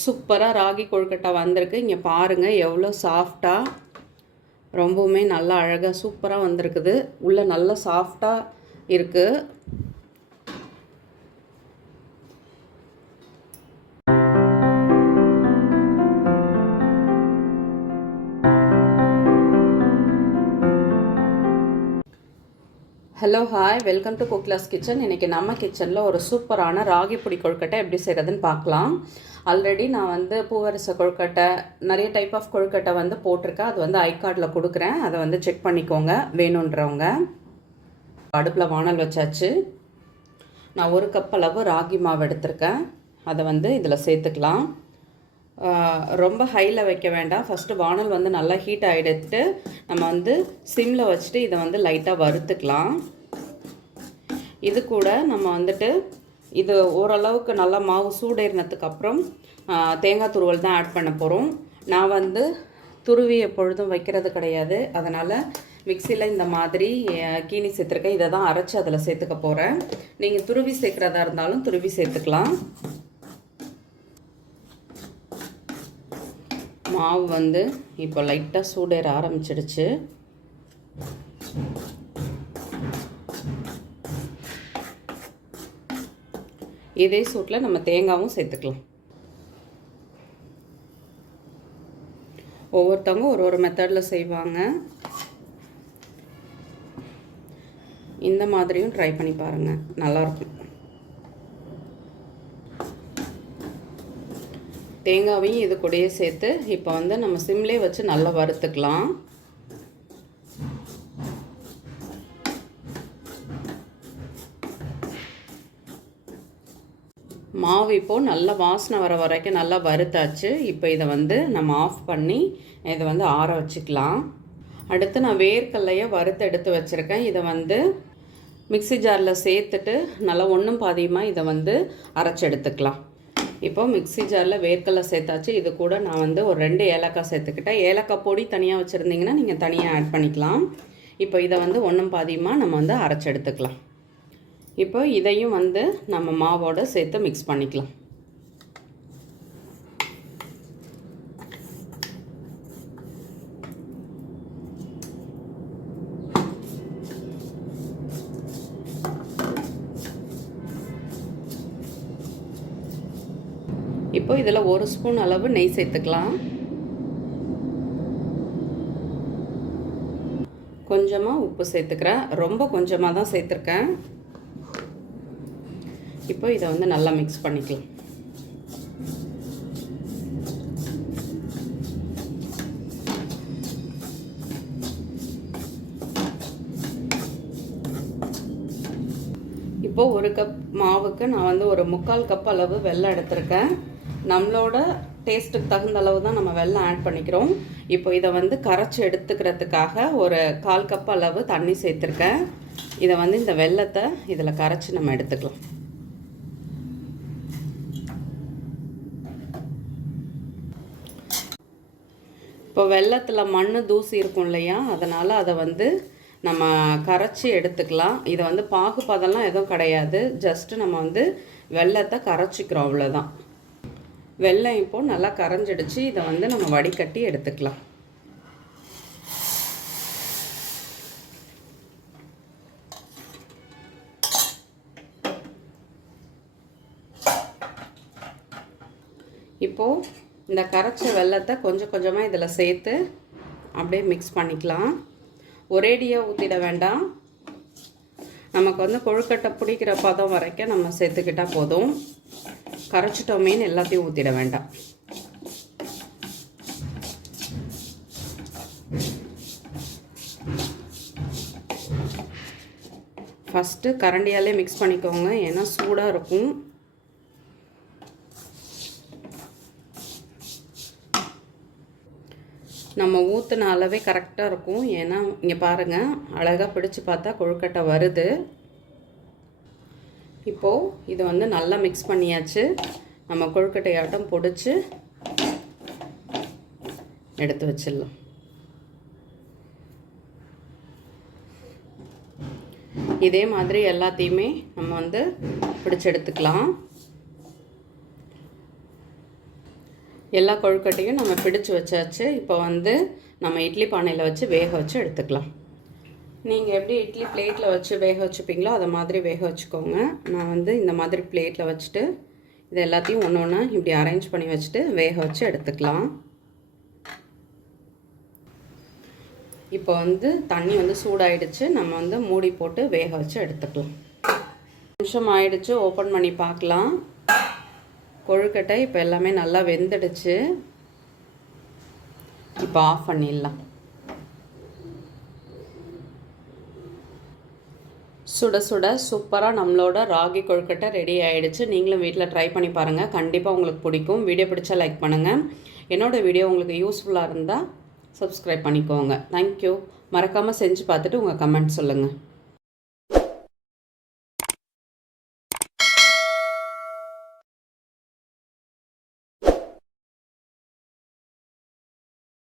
சூப்பராக ராகி கொழுக்கட்டை வந்திருக்கு. இங்கே பாருங்கள் எவ்வளோ சாஃப்டாக ரொம்பவுமே நல்லா அழகாக சூப்பராக வந்திருக்குது. உள்ளே நல்லா சாஃப்டாக இருக்குது ஹலோ ஹாய் வெல்கம் டு குக்லாஸ் கிச்சன் இன்றைக்கி நம்ம கிச்சனில் ஒரு சூப்பரான ராகி பொடி கொழுக்கட்டை எப்படி செய்கிறதுன்னு பார்க்கலாம். ஆல்ரெடி நான் வந்து பூவரச கொழுக்கட்டை நிறைய டைப் ஆஃப் கொழுக்கட்டை வந்து போட்டிருக்கேன். அது வந்து ஐ கார்டில் கொடுக்குறேன். அதை வந்து செக் பண்ணிக்கோங்க. வேணுன்றவங்க. அடுப்பில் வானல் வச்சாச்சு. நான் ஒரு கப் அளவு ராகி மாவு எடுத்திருக்கேன். அதை வந்து இதில் சேர்த்துக்கலாம். ரொம்ப ஹையில் வைக்க வேண்டாம். ஃபஸ்ட்டு வானல் வந்து நல்லா ஹீட் ஆகிடுத்து நம்ம வந்து சிம்மில் வச்சுட்டு இதை வந்து லைட்டாக வறுத்துக்கலாம். இது கூட நம்ம வந்துட்டு இது ஓரளவுக்கு நல்லா மாவு சூடேறினதுக்கு அப்புறம் தேங்காய் துருவல் தான் ஆட் பண்ண போகிறோம் நான் வந்து துருவி எப்பொழுதும் வைக்கிறது கிடையாது. அதனால் மிக்சியில் இந்த மாதிரி கீனி சேர்த்துருக்கேன். இதை தான் அரைச்சி அதில் சேர்த்துக்க போகிறேன் நீங்கள் துருவி சேர்க்குறதா இருந்தாலும் துருவி சேர்த்துக்கலாம். மாவு வந்து இப்போ லைட்டாக சூடேற ஆரம்பிச்சிடுச்சு. இதே சூட்டில் நம்ம தேங்காவும் சேர்த்துக்கலாம். ஒவ்வொருத்தவங்க ஒரு ஒரு மெத்தடில் செய்வாங்க. இந்த மாதிரியும் ட்ரை பண்ணி பாருங்கள் நல்லாயிருக்கும் தேங்காவையும் இது கூடயே சேர்த்து இப்போ வந்து நம்ம சிம்லே வச்சு நல்லா வறுத்துக்கலாம். மாவு இப்போது நல்லா வாசனை வர வரைக்கும் நல்லா வறுத்தாச்சு. இப்போ இதை வந்து நம்ம ஆஃப் பண்ணி இதை வந்து ஆற வச்சுக்கலாம். அடுத்து நான் வேர்க்கல்லையை வறுத்து எடுத்து வச்சுருக்கேன். இதை வந்து மிக்ஸி ஜாரில் சேர்த்துட்டு நல்லா ஒன்றும் பாதியமாக இதை வந்து அரைச்சி எடுத்துக்கலாம். இப்போ மிக்ஸி ஜாரில் வேர்க்கடலை சேர்த்தாச்சு. இது கூட நான் வந்து ஒரு ரெண்டு ஏலக்காய் சேர்த்துக்கிட்டேன். ஏலக்காய் பொடி தனியாக வச்சுருந்தீங்கன்னா நீங்கள் தனியாக ஆட் பண்ணிக்கலாம். இப்போ இதை வந்து ஒன்றும் பாதியமாக நம்ம வந்து அரைச்சி எடுத்துக்கலாம். இப்போ இதையும் வந்து நம்ம மாவோட சேர்த்து மிக்ஸ் பண்ணிக்கலாம். இப்போ இதில் ஒரு ஸ்பூன் அளவு நெய் சேர்த்துக்கலாம். கொஞ்சமாக உப்பு சேர்த்துக்கிறேன். ரொம்ப கொஞ்சமாக தான் சேர்த்துருக்கேன். இப்போ இதை வந்து நல்லா மிக்ஸ் பண்ணிக்கலாம். இப்போ ஒரு கப் மாவுக்கு நான் வந்து ஒரு முக்கால் கப் அளவு வெள்ளம் எடுத்திருக்கேன். நம்மளோட டேஸ்ட்டுக்கு தகுந்த அளவு தான் நம்ம வெள்ளம் ஆட் பண்ணிக்கிறோம். இப்போ இதை வந்து கரைச்சி எடுத்துக்கிறதுக்காக ஒரு கால் கப் அளவு தண்ணி சேர்த்துருக்கேன். இதை வந்து இந்த வெல்லத்தை இதில் கரைச்சி நம்ம எடுத்துக்கலாம். இப்போ வெள்ளத்தில் மண் தூசி இருக்கும் இல்லையா? அதனால் அதை வந்து நம்ம கரைச்சி எடுத்துக்கலாம். இதை வந்து பாகுபதம்லாம் எதுவும் கிடையாது. ஜஸ்ட்டு நம்ம வந்து வெள்ளத்தை கரைச்சிக்கிறோம் அவ்வளோதான் வெள்ளம் இப்போது நல்லா கரைஞ்சிடுச்சு. இதை வந்து நம்ம வடிகட்டி எடுத்துக்கலாம். இப்போது இந்த கரைச்ச வெள்ளத்தை கொஞ்சம் கொஞ்சமாக இதில் சேர்த்து அப்படியே மிக்ஸ் பண்ணிக்கலாம். ஒரேடியாக ஊற்றிட வேண்டாம். நமக்கு வந்து கொழுக்கட்டை பிடிக்கிற பதம் வரைக்கும் நம்ம சேர்த்துக்கிட்டால் போதும். கரைச்சிட்டோமேன்னு எல்லாத்தையும் ஊற்றிட வேண்டாம். ஃபஸ்ட்டு கரண்டியாலே மிக்ஸ் பண்ணிக்கோங்க. ஏன்னா சூடாக இருக்கும். நம்ம ஊற்றின அளவே கரெக்டாக இருக்கும். ஏன்னா இங்கே பாருங்கள் அழகாக பிடிச்சி பார்த்தா கொழுக்கட்டை வருது. இப்போது இதை வந்து நல்லா மிக்ஸ் பண்ணியாச்சு. நம்ம கொழுக்கட்டையாட்டம் பொடிச்சு எடுத்து வச்சிடலாம். இதே மாதிரி எல்லாத்தையுமே நம்ம வந்து பிடிச்சி எடுத்துக்கலாம். எல்லா கொழுக்கட்டையும் நம்ம பிடிச்சு வச்சாச்சு. இப்போ வந்து நம்ம இட்லி பானையில் வச்சு வேக வச்சு எடுத்துக்கலாம். நீங்கள் எப்படி இட்லி பிளேட்டில் வச்சு வேக வச்சுப்பீங்களோ அதை மாதிரி வேக வச்சுக்கோங்க. நான் வந்து இந்த மாதிரி பிளேட்டில் வச்சுட்டு இது எல்லாத்தையும் ஒன்று ஒன்று இப்படி அரேஞ்ச் பண்ணி வச்சுட்டு வேக வச்சு எடுத்துக்கலாம். இப்போ வந்து தண்ணி வந்து சூடாயிடுச்சு. நம்ம வந்து மூடி போட்டு வேக வச்சு எடுத்துக்கலாம். நிமிஷம் ஆயிடுச்சு. ஓப்பன் பண்ணி பார்க்கலாம். கொழுக்கட்டை இப்போ எல்லாமே நல்லா வெந்துடுச்சு. இப்போ ஆஃப் பண்ணிடலாம். சுட சுட சூப்பராக நம்மளோட ராகி கொழுக்கட்டை ரெடி ஆகிடுச்சு நீங்களும் வீட்டில் ட்ரை பண்ணி பாருங்கள் கண்டிப்பாக உங்களுக்கு பிடிக்கும். வீடியோ பிடிச்சா லைக் பண்ணுங்கள் என்னோடய வீடியோ உங்களுக்கு யூஸ்ஃபுல்லாக இருந்தால் சப்ஸ்கிரைப் பண்ணிக்கோங்க. தேங்க்யூ மறக்காமல் செஞ்சு பார்த்துட்டு உங்கள் கமெண்ட் சொல்லுங்கள்